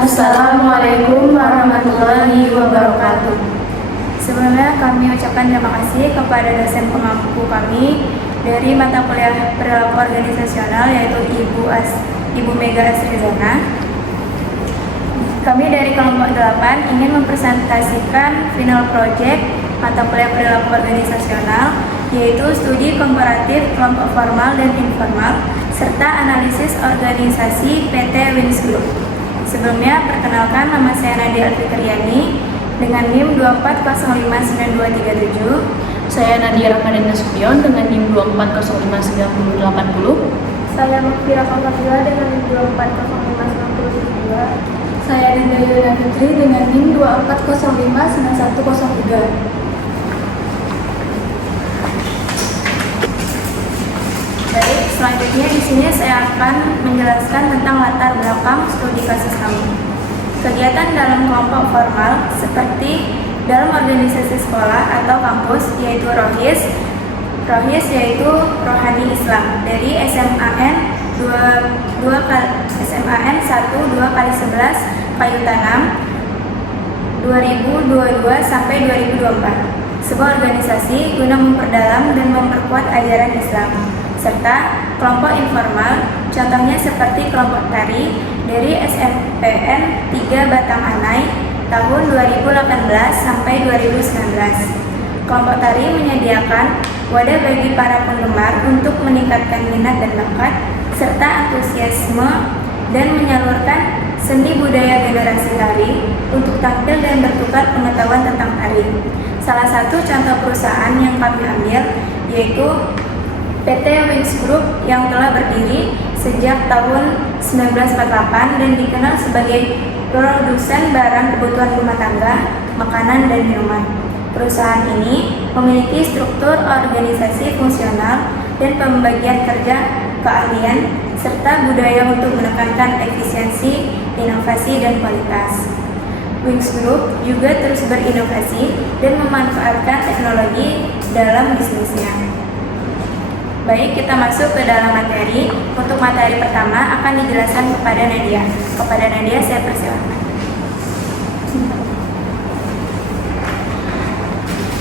Assalamualaikum warahmatullahi wabarakatuh. Sebelumnya kami ucapkan terima kasih kepada dosen pengampu kami dari mata kuliah perilaku organisasional, yaitu Ibu Mega Asrizana. Kami dari kelompok 8 ingin mempresentasikan final project mata kuliah perilaku organisasional, yaitu studi komparatif kelompok formal dan informal serta analisis organisasi PT Wings Group. Sebelumnya, perkenalkan, nama saya Nadia Alfitriani dengan NIM 240592237. Saya Nadia Ramadhan Nasution dengan NIM 240599080. Saya Mufira Fafila dengan NIM 2405992. Saya Dinda Yulina Fitri dengan NIM 240599103. Baik, selanjutnya di sini saya akan menjelaskan tentang latar belakang studi kasus kami. Kegiatan dalam kelompok formal seperti dalam organisasi sekolah atau kampus, yaitu ROHIS yaitu Rohani Islam dari SMAN 1 2x11 Kayu Tanam 2022 sampai 2024, sebuah organisasi guna memperdalam dan memperkuat ajaran Islam, serta kelompok informal, contohnya seperti kelompok tari dari SMPN 3 Batang Anai tahun 2018 sampai 2019. Kelompok tari menyediakan wadah bagi para penggemar untuk meningkatkan minat dan bakat, serta antusiasme dan menyalurkan seni budaya generasi tari untuk tampil dan bertukar pengetahuan tentang tari. Salah satu contoh perusahaan yang kami ambil yaitu PT Wings Group yang telah berdiri sejak tahun 1948 dan dikenal sebagai produsen barang kebutuhan rumah tangga, makanan, dan minuman. Perusahaan ini memiliki struktur organisasi fungsional dan pembagian kerja keahlian serta budaya untuk menekankan efisiensi, inovasi, dan kualitas. Wings Group juga terus berinovasi dan memanfaatkan teknologi dalam bisnisnya. Baik, kita masuk ke dalam materi. Untuk materi pertama akan dijelaskan kepada Nadia. Kepada Nadia saya persilakan.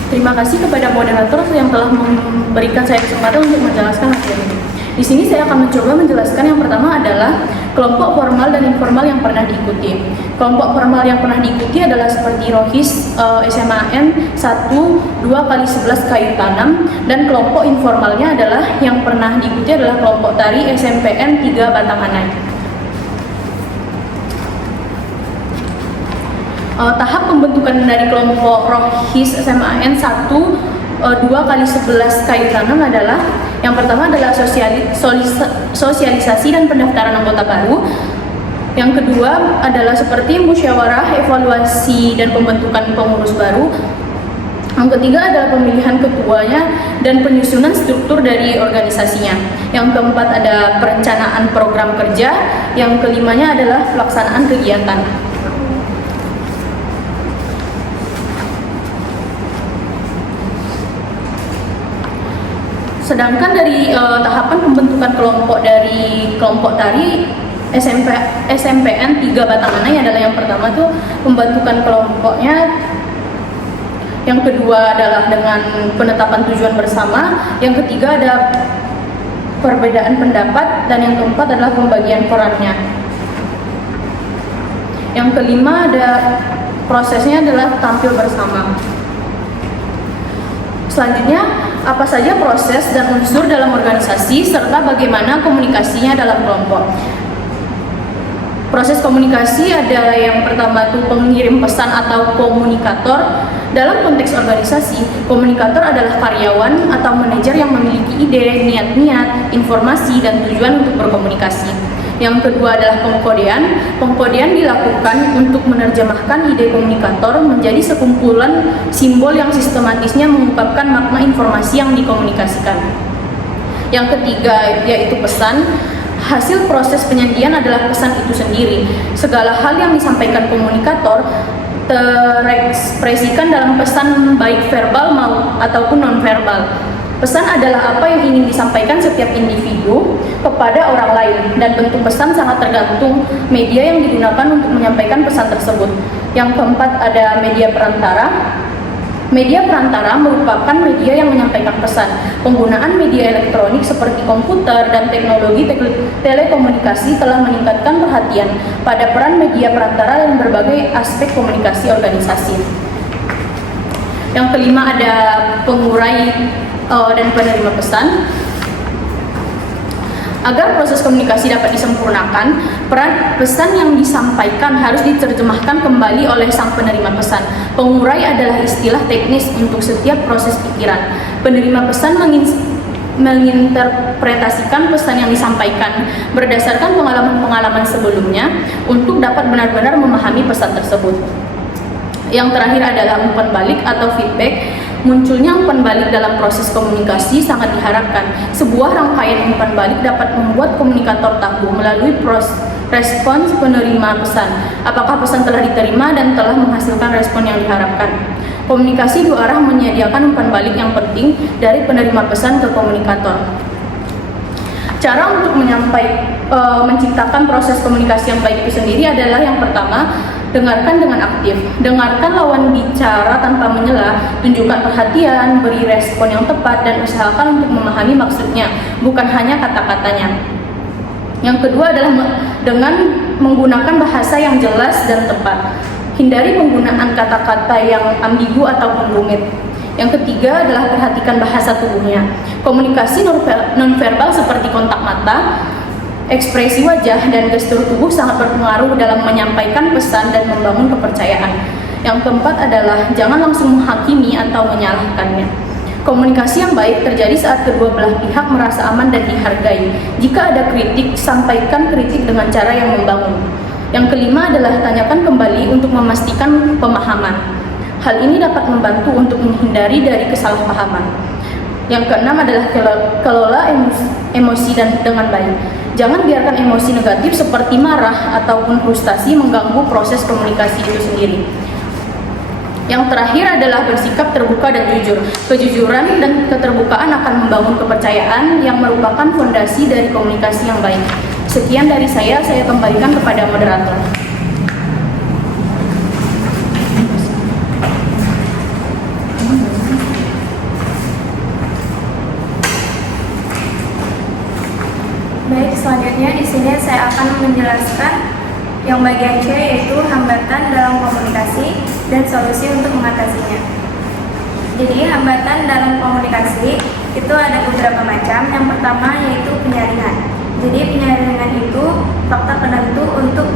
Terima kasih kepada moderator yang telah memberikan saya kesempatan untuk menjelaskan materi ini. Di sini saya akan mencoba menjelaskan yang pertama adalah kelompok formal dan informal yang pernah diikuti. Kelompok formal yang pernah diikuti adalah seperti ROHIS SMAN 1 2x11 Kayu Tanam, dan kelompok informalnya adalah yang pernah diikuti adalah kelompok tari SMPN 3 Batang Anai. Tahap pembentukan dari kelompok ROHIS SMAN 1 2x11 Kayu Tanam adalah yang pertama adalah sosialisasi dan pendaftaran anggota baru. Yang kedua adalah seperti musyawarah, evaluasi, dan pembentukan pengurus baru. Yang ketiga adalah pemilihan ketuanya dan penyusunan struktur dari organisasinya. Yang keempat ada perencanaan program kerja. Yang kelimanya adalah pelaksanaan kegiatan. Sedangkan dari tahapan pembentukan kelompok dari kelompok tari SMPN 3 Batang Anai adalah yang pertama tuh pembentukan kelompoknya. Yang kedua adalah dengan penetapan tujuan bersama. Yang ketiga ada perbedaan pendapat, dan yang keempat adalah pembagian perannya. Yang kelima ada prosesnya adalah tampil bersama. Selanjutnya, apa saja proses dan unsur dalam organisasi serta bagaimana komunikasinya dalam kelompok. Proses komunikasi ada yang pertama itu pengirim pesan atau komunikator. Dalam konteks organisasi, komunikator adalah karyawan atau manajer yang memiliki ide, niat-niat, informasi, dan tujuan untuk berkomunikasi. Yang kedua adalah pengkodean. Pengkodean dilakukan untuk menerjemahkan ide komunikator menjadi sekumpulan simbol yang sistematisnya mengungkapkan makna informasi yang dikomunikasikan. Yang ketiga yaitu pesan. Hasil proses penyajian adalah pesan itu sendiri. Segala hal yang disampaikan komunikator terekspresikan dalam pesan baik verbal ataupun non-verbal. Pesan adalah apa yang ingin disampaikan setiap individu kepada orang lain, dan bentuk pesan sangat tergantung media yang digunakan untuk menyampaikan pesan tersebut. Yang keempat ada media perantara. Media perantara merupakan media yang menyampaikan pesan. Penggunaan media elektronik seperti komputer dan teknologi telekomunikasi telah meningkatkan perhatian pada peran media perantara dalam berbagai aspek komunikasi organisasi. Yang kelima ada pengurai dan penerima pesan. Agar proses komunikasi dapat disempurnakan, peran pesan yang disampaikan harus diterjemahkan kembali oleh sang penerima pesan. Pengurai adalah istilah teknis untuk setiap proses pikiran. Penerima pesan menginterpretasikan pesan yang disampaikan berdasarkan pengalaman-pengalaman sebelumnya untuk dapat benar-benar memahami pesan tersebut. Yang terakhir adalah umpan balik atau feedback. Munculnya umpan balik dalam proses komunikasi sangat diharapkan. Sebuah rangkaian umpan balik dapat membuat komunikator tahu melalui respons penerima pesan, apakah pesan telah diterima dan telah menghasilkan respon yang diharapkan. Komunikasi dua arah menyediakan umpan balik yang penting dari penerima pesan ke komunikator. Cara untuk menciptakan proses komunikasi yang baik itu sendiri adalah yang pertama, dengarkan dengan aktif. Dengarkan lawan bicara tanpa menyela, tunjukkan perhatian, beri respon yang tepat, dan usahakan untuk memahami maksudnya, bukan hanya kata-katanya. Yang kedua adalah dengan menggunakan bahasa yang jelas dan tepat. Hindari penggunaan kata-kata yang ambigu ataupun rumit. Yang ketiga adalah perhatikan bahasa tubuhnya. Komunikasi nonverbal seperti kontak mata, ekspresi wajah, dan gestur tubuh sangat berpengaruh dalam menyampaikan pesan dan membangun kepercayaan. Yang keempat adalah jangan langsung menghakimi atau menyalahkannya. Komunikasi yang baik terjadi saat kedua belah pihak merasa aman dan dihargai. Jika ada kritik, sampaikan kritik dengan cara yang membangun. Yang kelima adalah tanyakan kembali untuk memastikan pemahaman. Hal ini dapat membantu untuk menghindari dari kesalahpahaman. Yang keenam adalah kelola emosi dengan baik. Jangan biarkan emosi negatif seperti marah ataupun frustasi mengganggu proses komunikasi itu sendiri. Yang terakhir adalah bersikap terbuka dan jujur. Kejujuran dan keterbukaan akan membangun kepercayaan yang merupakan fondasi dari komunikasi yang baik. Sekian dari saya kembalikan kepada moderator. Baik, selanjutnya di sini saya akan menjelaskan yang bagian C, yaitu hambatan dalam komunikasi dan solusi untuk mengatasinya. Jadi hambatan dalam komunikasi itu ada beberapa macam. Yang pertama yaitu penyaringan. Jadi penyaringan itu faktor penentu untuk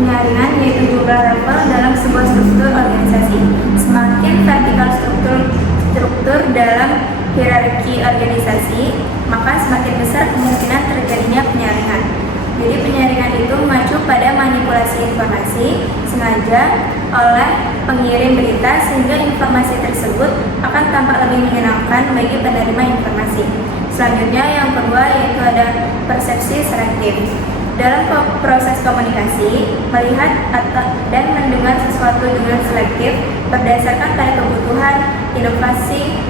penyaringan, yaitu jumlah level dalam sebuah struktur organisasi. Semakin vertikal struktur dalam hierarki organisasi, maka semakin besar kemungkinan terjadinya penyaringan. Jadi penyaringan itu mengacu pada manipulasi informasi sengaja oleh pengirim berita sehingga informasi tersebut akan tampak lebih menyenangkan bagi penerima informasi. Selanjutnya yang kedua yaitu ada persepsi selektif. Dalam proses komunikasi, melihat dan mendengar sesuatu dengan selektif berdasarkan pada kebutuhan, inovasi,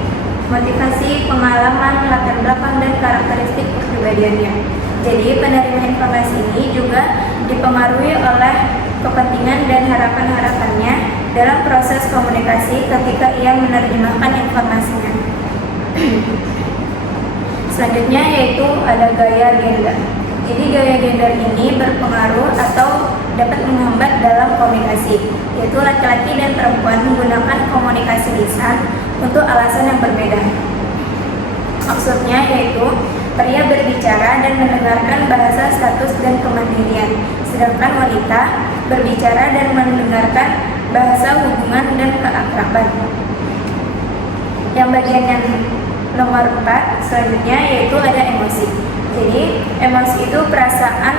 motivasi, pengalaman, latar belakang, dan karakteristik kepribadiannya. Jadi penerima informasi ini juga dipengaruhi oleh kepentingan dan harapan-harapannya dalam proses komunikasi ketika ia menerjemahkan informasinya. Selanjutnya yaitu ada gaya gender. Jadi gaya gender ini berpengaruh atau dapat menghambat dalam komunikasi, yaitu laki-laki dan perempuan menggunakan komunikasi lisan untuk alasan yang berbeda. Maksudnya yaitu pria berbicara dan mendengarkan bahasa status dan kemandirian, sedangkan wanita berbicara dan mendengarkan bahasa hubungan dan keakraban. Yang bagian yang nomor 4 selanjutnya yaitu ada emosi. Jadi emosi itu perasaan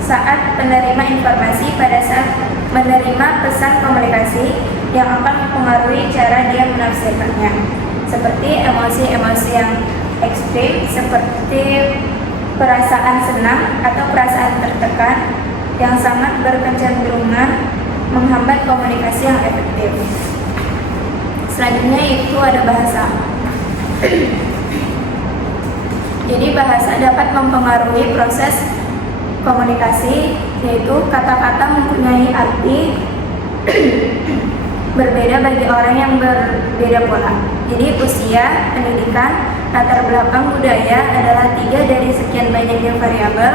saat penerima informasi pada saat menerima pesan komunikasi yang akan mempengaruhi cara dia menafsirkannya. Seperti emosi-emosi yang ekstrim seperti perasaan senang atau perasaan tertekan yang sangat berkecenderungan menghambat komunikasi yang efektif. Selanjutnya itu ada bahasa. Jadi bahasa dapat mempengaruhi proses komunikasi, yaitu kata-kata mempunyai arti berbeda bagi orang yang berbeda pola. Jadi usia, pendidikan, latar belakang budaya adalah 3 dari sekian banyaknya variabel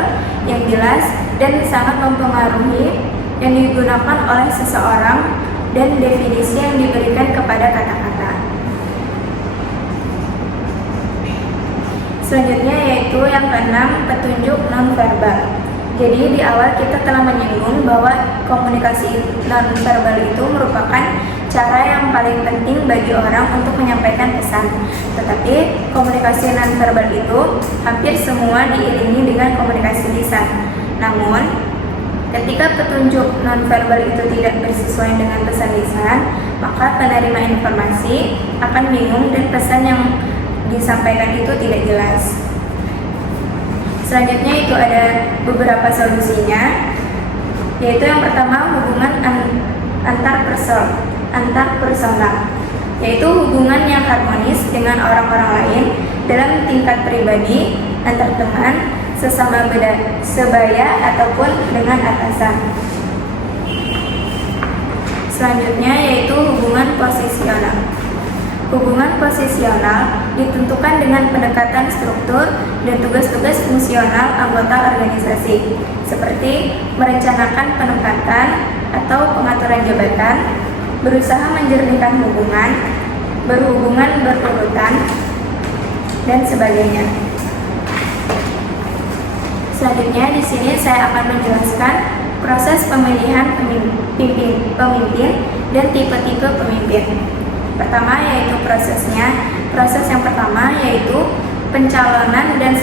yang jelas dan sangat mempengaruhi yang digunakan oleh seseorang dan definisi yang diberikan kepada kata-kata. Selanjutnya yaitu yang keenam, petunjuk nonverbal. Jadi di awal kita telah menyinggung bahwa komunikasi nonverbal itu merupakan cara yang paling penting bagi orang untuk menyampaikan pesan. Tetapi komunikasi nonverbal itu hampir semua diiringi dengan komunikasi lisan. Namun, ketika petunjuk nonverbal itu tidak bersesuaian dengan pesan lisan, maka penerima informasi akan bingung dan pesan yang disampaikan itu tidak jelas. Selanjutnya itu ada beberapa solusinya, yaitu yang pertama hubungan antarpersonal, yaitu hubungan yang harmonis dengan orang-orang lain dalam tingkat pribadi, antar teman, sesama sebaya ataupun dengan atasan. Selanjutnya yaitu hubungan posisional. Hubungan posisional ditentukan dengan pendekatan struktur dan tugas-tugas fungsional anggota organisasi, seperti merencanakan penempatan atau pengaturan jabatan, berusaha menjernihkan hubungan, berhubungan berurutan, dan sebagainya. Selanjutnya di sini saya akan menjelaskan proses pemilihan pemimpin dan tipe-tipe pemimpin. Pertama yaitu prosesnya. Proses yang pertama yaitu pencalonan dan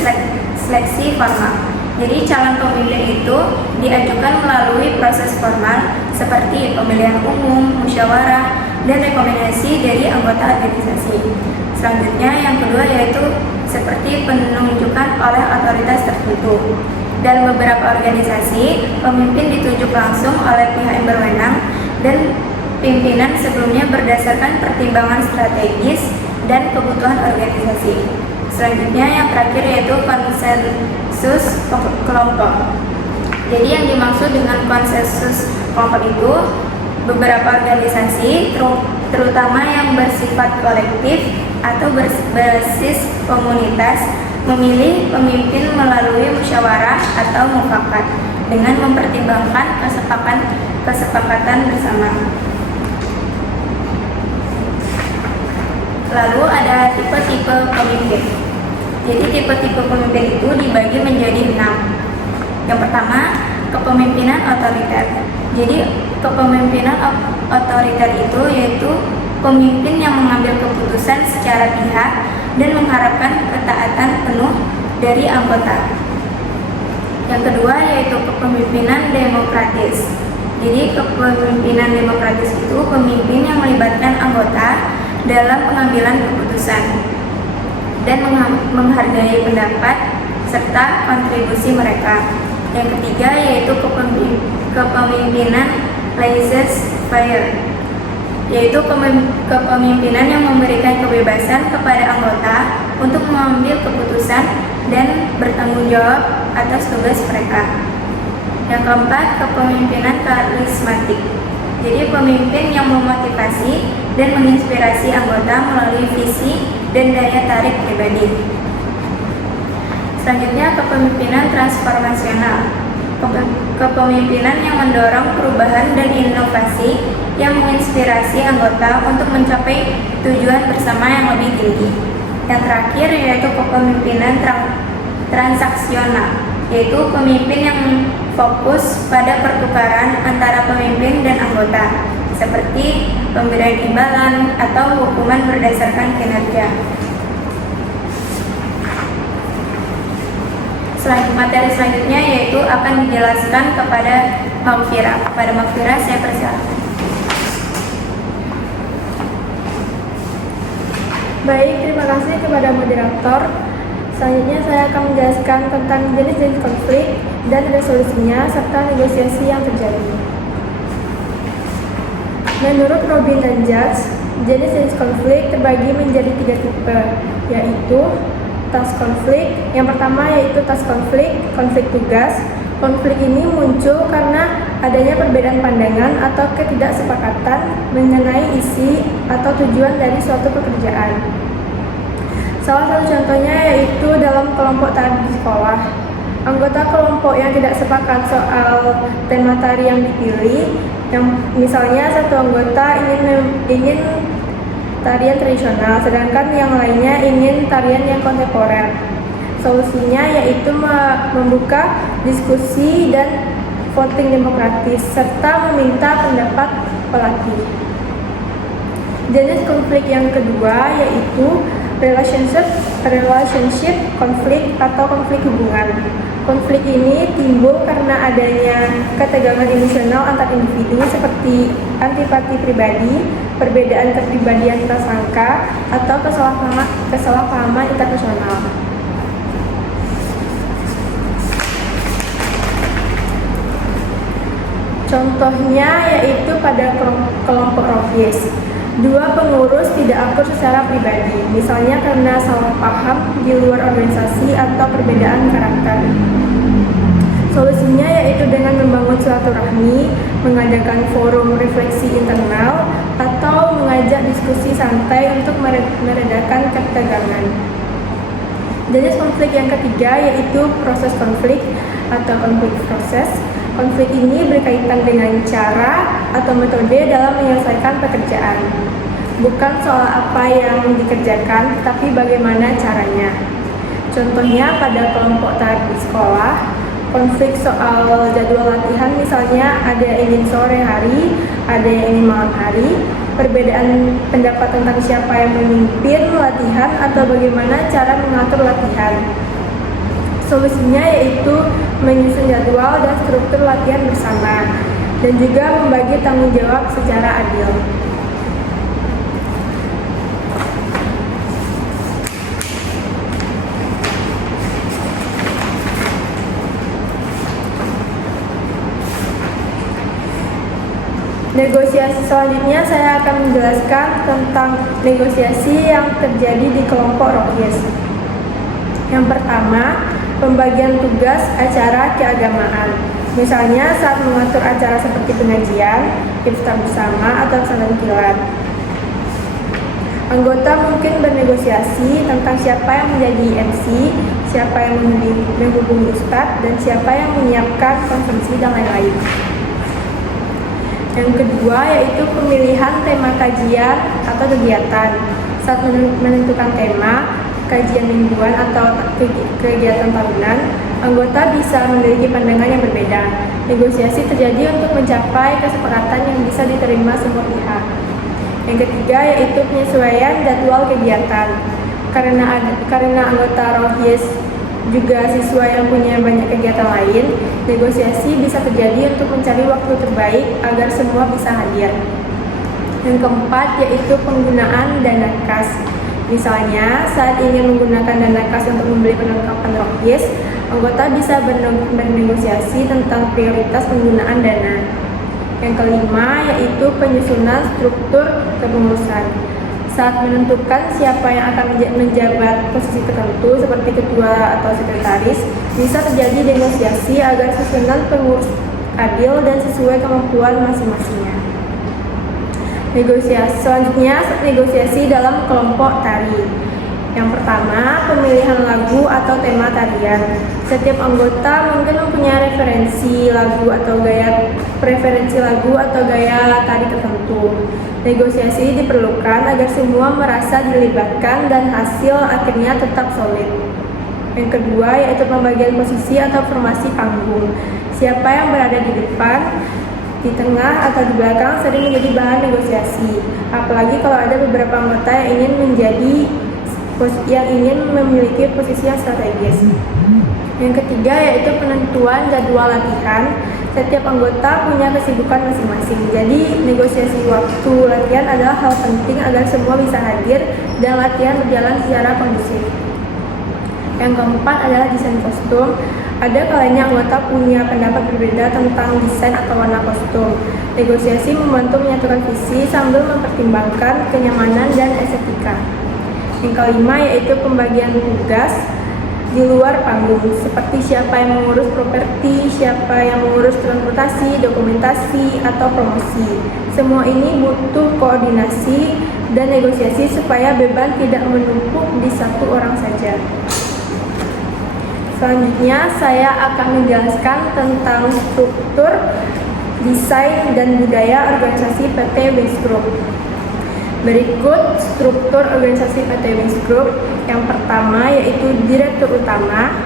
seleksi formal. Jadi calon pemimpin itu diajukan melalui proses formal seperti pemilihan umum, musyawarah, dan rekomendasi dari anggota organisasi. Selanjutnya yang kedua yaitu seperti penunjukan oleh otoritas tertentu. Dalam beberapa organisasi, pemimpin ditunjuk langsung oleh pihak yang berwenang dan pimpinan sebelumnya berdasarkan pertimbangan strategis dan kebutuhan organisasi. Selanjutnya yang terakhir yaitu konsensus kelompok. Jadi yang dimaksud dengan konsensus kelompok itu beberapa organisasi terutama yang bersifat kolektif atau berbasis komunitas memilih pemimpin melalui musyawarah atau mufakat dengan mempertimbangkan kesepakatan bersama. Lalu ada tipe-tipe pemimpin. Jadi tipe-tipe pemimpin itu dibagi menjadi 6. Yang pertama, kepemimpinan otoriter. Jadi kepemimpinan otoriter itu yaitu pemimpin yang mengambil keputusan secara pihak dan mengharapkan ketaatan penuh dari anggota. Yang kedua yaitu kepemimpinan demokratis. Jadi kepemimpinan demokratis itu pemimpin yang melibatkan anggota dalam pengambilan keputusan dan menghargai pendapat serta kontribusi mereka. Yang ketiga yaitu kepemimpinan laissez-faire, yaitu kepemimpinan yang memberikan kebebasan kepada anggota untuk mengambil keputusan dan bertanggung jawab atas tugas mereka. Yang keempat, kepemimpinan karismatik. Jadi pemimpin yang memotivasi dan menginspirasi anggota melalui visi dan daya tarik pribadi. Selanjutnya, kepemimpinan transformasional. Kepemimpinan yang mendorong perubahan dan inovasi yang menginspirasi anggota untuk mencapai tujuan bersama yang lebih tinggi. Yang terakhir yaitu kepemimpinan transaksional, yaitu pemimpin yang fokus pada pertukaran antara pemimpin dan anggota, seperti pemberian imbalan atau hukuman berdasarkan kinerja. Materi selanjutnya yaitu akan dijelaskan kepada Maghfirah. Kepada Maghfirah saya persilakan. Baik, terima kasih kepada moderator. Selanjutnya saya akan menjelaskan tentang jenis-jenis konflik dan resolusinya serta negosiasi yang terjadi. Menurut Robin dan Judge, jenis-jenis konflik terbagi menjadi 3 tipe, yaitu task konflik. Yang pertama yaitu task konflik, konflik tugas. Konflik ini muncul karena adanya perbedaan pandangan atau ketidaksepakatan mengenai isi atau tujuan dari suatu pekerjaan. Salah satu contohnya yaitu dalam kelompok tari di sekolah. Anggota kelompok yang tidak sepakat soal tema tari yang dipilih, yang misalnya satu anggota ingin tarian tradisional, sedangkan yang lainnya ingin tarian yang kontemporer. Solusinya yaitu membuka diskusi dan voting demokratis, serta meminta pendapat pelatih. Jenis konflik yang kedua yaitu relationship konflik atau konflik hubungan. Konflik ini timbul karena adanya ketegangan emosional antar individu seperti antipati pribadi, perbedaan kepribadian prasangka, atau kesalahpahaman interpersonal. Contohnya yaitu pada kelompok Rohies. Dua pengurus tidak akur secara pribadi, misalnya karena salah paham di luar organisasi atau perbedaan karakter. Solusinya yaitu dengan membangun silaturahmi, mengadakan forum refleksi internal, atau mengajak diskusi santai untuk meredakan ketegangan. Jenis konflik yang ketiga yaitu proses konflik atau konflik proses. Konflik ini berkaitan dengan cara atau metode dalam menyelesaikan pekerjaan. Bukan soal apa yang dikerjakan, tapi bagaimana caranya. Contohnya pada kelompok tari di sekolah, konflik soal jadwal latihan misalnya ada yang ingin sore hari, ada yang ingin malam hari, perbedaan pendapat tentang siapa yang memimpin latihan atau bagaimana cara mengatur latihan. Solusinya yaitu menyusun jadwal dan struktur latihan bersama, dan juga membagi tanggung jawab secara adil. Negosiasi selanjutnya saya akan menjelaskan tentang negosiasi yang terjadi di kelompok Rohies. Yang pertama, pembagian tugas acara keagamaan. Misalnya saat mengatur acara seperti pengajian, iftar bersama, atau salam kilat. Anggota mungkin bernegosiasi tentang siapa yang menjadi MC, siapa yang menghubungi ustadz, dan siapa yang menyiapkan konsumsi dan lain-lain. Yang kedua yaitu pemilihan tema kajian atau kegiatan. Saat menentukan tema, kajian mingguan atau kegiatan tahunan, anggota bisa memiliki pandangan yang berbeda. Negosiasi terjadi untuk mencapai kesepakatan yang bisa diterima semua pihak. Yang ketiga yaitu penyesuaian jadwal kegiatan. Karena anggota Rohies juga siswa yang punya banyak kegiatan lain, negosiasi bisa terjadi untuk mencari waktu terbaik agar semua bisa hadir. Yang keempat yaitu penggunaan dana kas. Misalnya, saat ingin menggunakan dana kas untuk membeli perlengkapan Rohies, anggota bisa bernegosiasi tentang prioritas penggunaan dana. Yang kelima yaitu penyusunan struktur kepengurusan. Saat menentukan siapa yang akan menjabat posisi tertentu seperti ketua atau sekretaris, bisa terjadi negosiasi agar susunan pengurus adil dan sesuai kemampuan masing-masingnya. Selanjutnya, negosiasi dalam kelompok tari. Yang pertama, pemilihan lagu atau tema tarian. Setiap anggota mungkin mempunyai preferensi lagu atau gaya tari tertentu. Negosiasi diperlukan agar semua merasa dilibatkan dan hasil akhirnya tetap solid. Yang kedua yaitu pembagian posisi atau formasi panggung. Siapa yang berada di depan, di tengah, atau di belakang sering menjadi bahan negosiasi. Apalagi kalau ada beberapa anggota yang ingin memiliki posisi yang strategis. Yang ketiga yaitu penentuan jadwal latihan. Setiap anggota punya kesibukan masing-masing. Jadi negosiasi waktu latihan adalah hal penting agar semua bisa hadir dan latihan berjalan secara kondusif. Yang keempat adalah desain kostum. Ada kalanya anggota punya pendapat berbeda tentang desain atau warna kostum. Negosiasi membantu menyatukan visi sambil mempertimbangkan kenyamanan dan estetika. Yang kelima yaitu pembagian tugas di luar panggung, seperti siapa yang mengurus properti, siapa yang mengurus transportasi, dokumentasi, atau promosi. Semua ini butuh koordinasi dan negosiasi supaya beban tidak menumpuk di satu orang saja. Selanjutnya, saya akan menjelaskan tentang struktur, desain, dan budaya organisasi PT Wings Group. Berikut struktur organisasi PT Wings Group. Yang pertama yaitu Direktur Utama.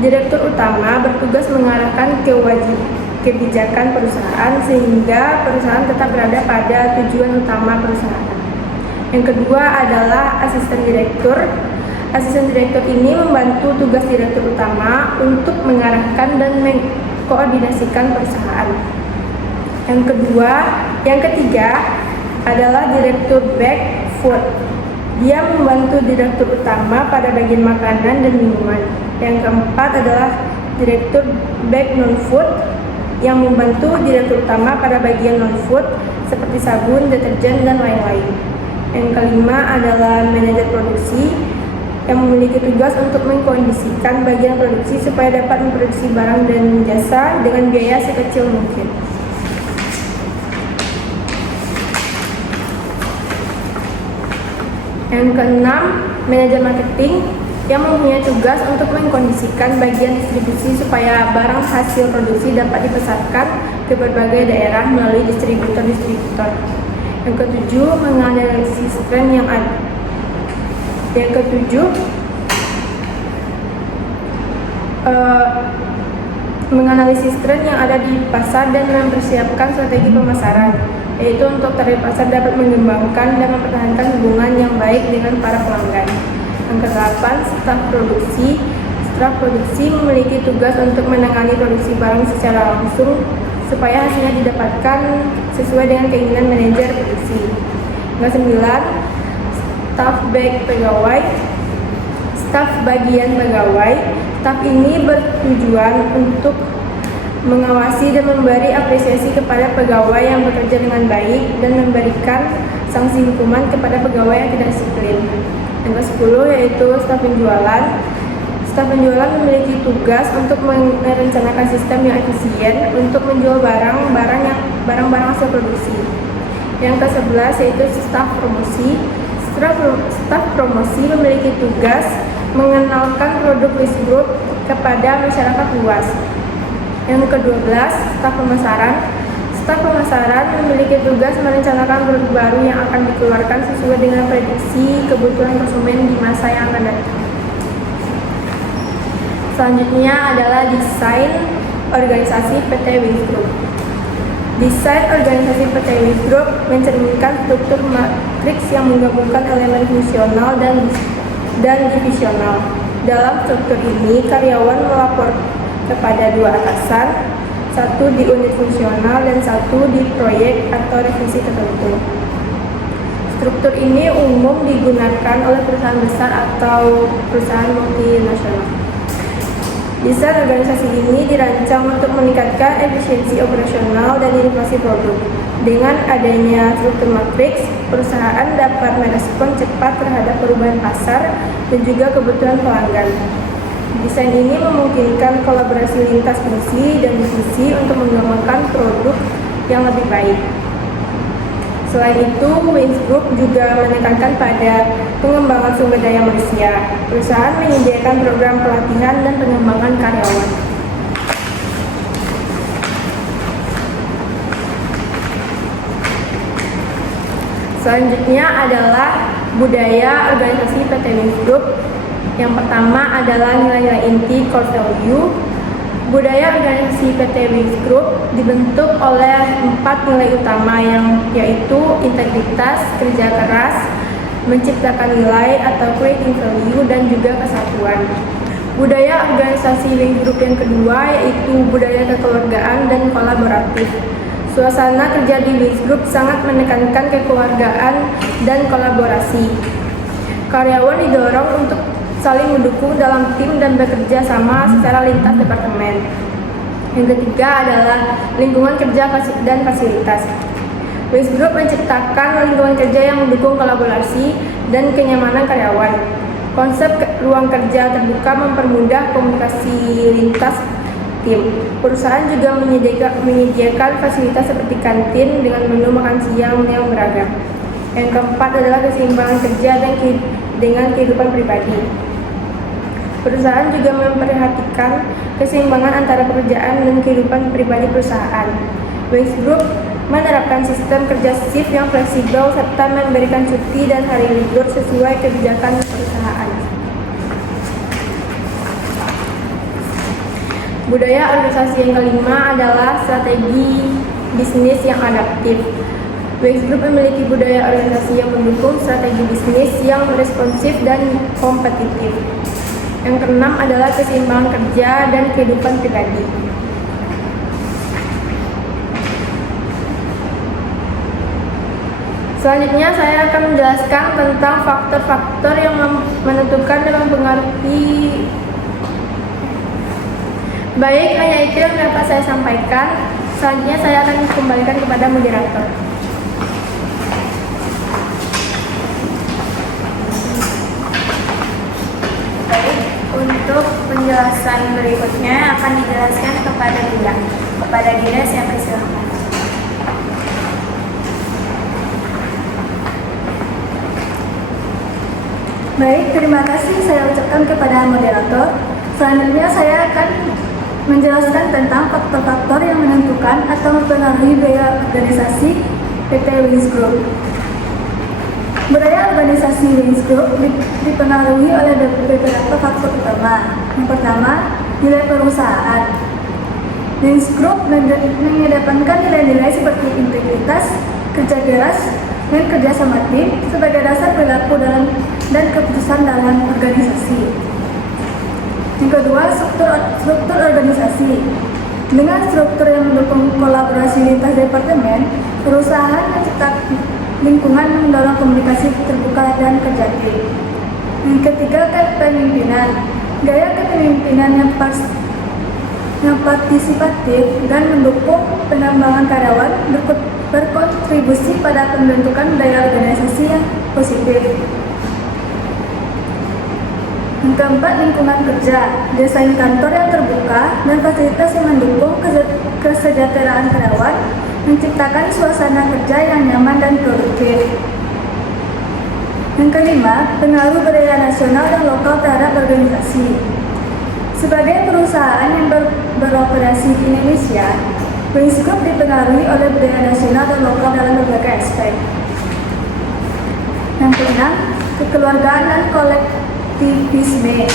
Direktur Utama bertugas mengarahkan kebijakan perusahaan sehingga perusahaan tetap berada pada tujuan utama perusahaan. Yang kedua adalah Asisten Direktur. Asisten Direktur ini membantu tugas Direktur Utama untuk mengarahkan dan mengkoordinasikan perusahaan. Yang ketiga adalah Direktur Back Food. Dia membantu Direktur Utama pada bagian makanan dan minuman. Yang keempat adalah Direktur Back Non-Food yang membantu Direktur Utama pada bagian non-food seperti sabun, deterjen, dan lain-lain. Yang kelima adalah Manajer Produksi yang memiliki tugas untuk mengkondisikan bagian produksi supaya dapat memproduksi barang dan jasa dengan biaya sekecil mungkin. Yang keenam, Manajer Marketing yang mempunyai tugas untuk mengkondisikan bagian distribusi supaya barang hasil produksi dapat dipasarkan ke berbagai daerah melalui distributor-distributor. Yang ketujuh, menganalisis tren yang ada. Yang ketujuh, menganalisis tren yang ada di pasar dan mempersiapkan strategi pemasaran, yaitu untuk target pasar dapat mengembangkan dan mempertahankan hubungan yang baik dengan para pelanggan. Yang kedelapan, staf produksi. Staf produksi memiliki tugas untuk menangani produksi barang secara langsung supaya hasilnya didapatkan sesuai dengan keinginan manajer produksi. Yang kesembilan, staf pegawai. Staf bagian pegawai. Staf ini bertujuan untuk mengawasi dan memberi apresiasi kepada pegawai yang bekerja dengan baik dan memberikan sanksi hukuman kepada pegawai yang tidak disiplin. Yang ke-10 yaitu staf penjualan. Staf penjualan memiliki tugas untuk merencanakan sistem yang efisien untuk menjual barang-barang hasil produksi. Yang ke-11 yaitu staf promosi. Staf promosi memiliki tugas mengenalkan produk Wings Group kepada masyarakat luas. Yang ke-12, staf pemasaran. Staf pemasaran memiliki tugas merencanakan produk baru yang akan dikeluarkan sesuai dengan prediksi kebutuhan konsumen di masa yang akan datang. Selanjutnya adalah desain organisasi PT Wings Group. Desain organisasi PT Wings Group mencerminkan struktur matriks yang menggabungkan elemen fungsional dan divisional. Dalam struktur ini, karyawan melapor kepada dua atasan, satu di unit fungsional dan satu di proyek atau revisi tertentu. Struktur ini umum digunakan oleh perusahaan besar atau perusahaan multinasional. Desain organisasi ini dirancang untuk meningkatkan efisiensi operasional dan inovasi produk. Dengan adanya struktur matriks, perusahaan dapat merespon cepat terhadap perubahan pasar dan juga kebutuhan pelanggan. Desain ini memungkinkan kolaborasi lintas fungsi dan divisi untuk mengembangkan produk yang lebih baik. Selain itu, Wings Group juga menekankan pada pengembangan sumber daya manusia. Perusahaan menyediakan program pelatihan dan pengembangan karyawan. Selanjutnya adalah budaya organisasi PT Wings Group. Yang pertama adalah nilai-nilai inti core value. Budaya organisasi PT Wings Group dibentuk oleh 4 nilai utama yaitu integritas, kerja keras, menciptakan nilai atau creating value, dan juga kesatuan. Budaya organisasi Wings Group yang kedua yaitu budaya kekeluargaan dan kolaboratif. Suasana kerja di Wings Group sangat menekankan kekeluargaan dan kolaborasi. Karyawan didorong untuk saling mendukung dalam tim dan bekerja sama secara lintas departemen. Yang ketiga adalah lingkungan kerja dan fasilitas. Wings Group menciptakan lingkungan kerja yang mendukung kolaborasi dan kenyamanan karyawan. Konsep ruang kerja terbuka mempermudah komunikasi lintas tim. Perusahaan juga menyediakan fasilitas seperti kantin dengan menu makan siang yang beragam. Yang keempat adalah keseimbangan kerja dengan kehidupan pribadi. Perusahaan juga memperhatikan keseimbangan antara pekerjaan dan kehidupan pribadi perusahaan. Wings Group menerapkan sistem kerja shift yang fleksibel serta memberikan cuti dan hari libur sesuai kebijakan perusahaan. Budaya organisasi yang kelima adalah strategi bisnis yang adaptif. Wings Group memiliki budaya organisasi yang mendukung strategi bisnis yang responsif dan kompetitif. Yang keenam adalah keseimbangan kerja dan kehidupan pribadi. Selanjutnya saya akan menjelaskan tentang faktor-faktor yang menentukan dan mempengaruhi. Baik, hanya itu yang dapat saya sampaikan. Selanjutnya saya akan kembalikan kepada moderator. Baik, untuk penjelasan berikutnya akan dijelaskan kepada Dinda. Kepada Dinda saya persilakan. Baik, terima kasih saya ucapkan kepada moderator. Selanjutnya saya akan menjelaskan tentang faktor-faktor yang menentukan atau mempengaruhi budaya organisasi PT Wings Group. Budaya organisasi Wings Group dipengaruhi oleh beberapa faktor utama. Yang pertama, nilai perusahaan. Wings Group mengedepankan nilai-nilai seperti integritas, kerja keras, dan kerja sama tim sebagai dasar perilaku dan keputusan dalam organisasi. Yang kedua, struktur organisasi. Dengan struktur yang mendukung kolaborasi lintas departemen, perusahaan menciptakan lingkungan yang mendorong komunikasi terbuka dan kerja tim. Yang ketiga, kepemimpinan. Gaya kepemimpinan yang partisipatif dan mendukung pengembangan karyawan berkontribusi pada pembentukan budaya organisasi yang positif. Yang keempat, lingkungan kerja. Desain kantor yang terbuka dan fasilitas yang mendukung kesejahteraan karyawan menciptakan suasana kerja yang nyaman dan produktif. Yang kelima, pengaruh budaya nasional dan lokal terhadap organisasi. Sebagai perusahaan yang beroperasi di Indonesia, Wings Group dipengaruhi oleh budaya nasional dan lokal dalam berbagai aspek. Yang keenam, kekeluargaan dan kolektivisme.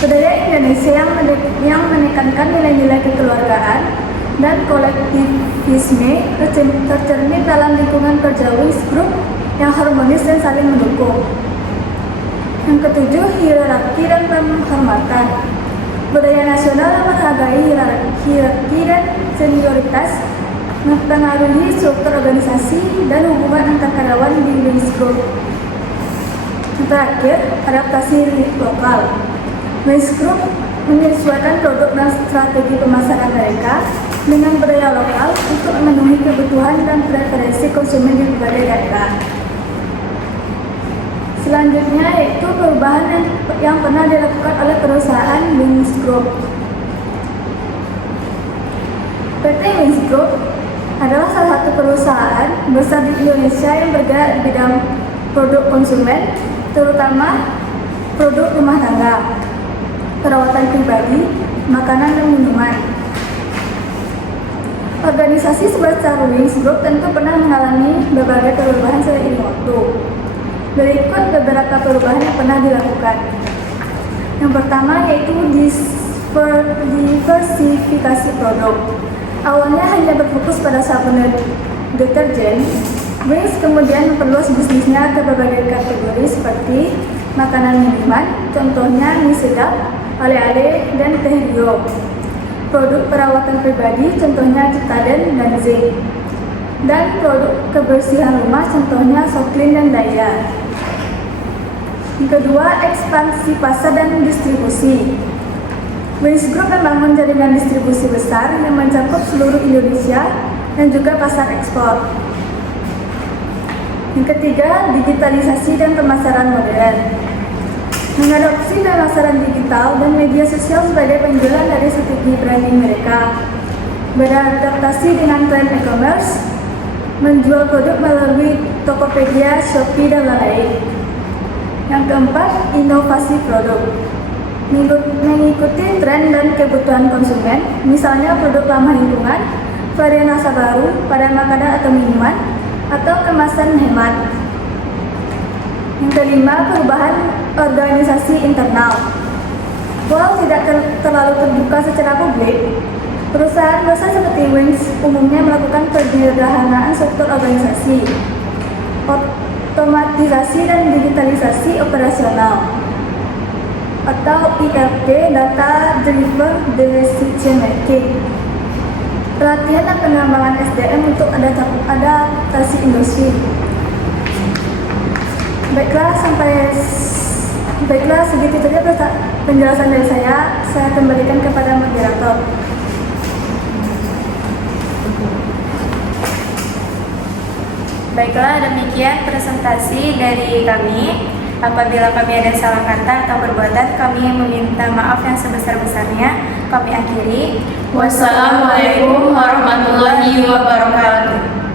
Budaya Indonesia yang menekankan nilai-nilai kekeluargaan dan kolektivisme tercermin dalam lingkungan kerja Wings Group yang harmonis dan saling mendukung. Yang ketujuh, hierarki dan penghormatan. Budaya nasional yang menghargai hierarki dan senioritas mempengaruhi struktur organisasi dan hubungan antar karyawan di Wings Group. Yang terakhir, adaptasi lokal. Wings Group menyesuaikan produk dan strategi pemasaran mereka dengan budaya lokal untuk memenuhi kebutuhan dan preferensi konsumen di berbagai daerah. Selanjutnya yaitu perubahan yang pernah dilakukan oleh perusahaan Wings Group. PT Wings Group adalah salah satu perusahaan besar di Indonesia yang bergerak di bidang produk konsumen, terutama produk rumah tangga, perawatan pribadi, makanan dan minuman. Organisasi sebesar Wings Group tentu pernah mengalami berbagai perubahan seiring waktu. Berikut beberapa perubahan yang pernah dilakukan. Yang pertama yaitu diversifikasi produk. Awalnya hanya berfokus pada sabun dan deterjen, Wings kemudian memperluas bisnisnya ke berbagai kategori seperti makanan minuman, contohnya mie sedap, ale-ale, dan teh rio. Produk perawatan pribadi, contohnya Citaden dan Zinc. Dan produk kebersihan rumah, contohnya Soklin dan Daya. Yang kedua, ekspansi pasar dan distribusi. Wings Group membangun jaringan distribusi besar yang mencakup seluruh Indonesia dan juga pasar ekspor. Yang ketiga, digitalisasi dan pemasaran modern. Mengadopsi pemasaran digital dan media sosial sebagai penjualan dari strategi branding mereka. Beradaptasi dengan tren e-commerce, menjual produk melalui Tokopedia, Shopee, dan lain-lain. Yang keempat, inovasi produk. Mengikuti tren dan kebutuhan konsumen, misalnya produk ramah lingkungan, varian rasa baru pada makanan atau minuman, atau kemasan hemat. Yang kelima, perubahan organisasi internal. Walau tidak terlalu terbuka secara publik, perusahaan besar seperti Wings umumnya melakukan penyederhanaan struktur organisasi, otomatisasi dan digitalisasi operasional, atau IRD, Data Driven Decision Making. Pelatihan dan pengembangan SDM untuk adaptasi industri. Baiklah, segitu saja penjelasan dari saya. Saya kembalikan kepada moderator. Baiklah, demikian presentasi dari kami. Apabila kami ada salah kata atau perbuatan, kami meminta maaf yang sebesar-besarnya. Kami akhiri. Wassalamualaikum warahmatullahi wabarakatuh.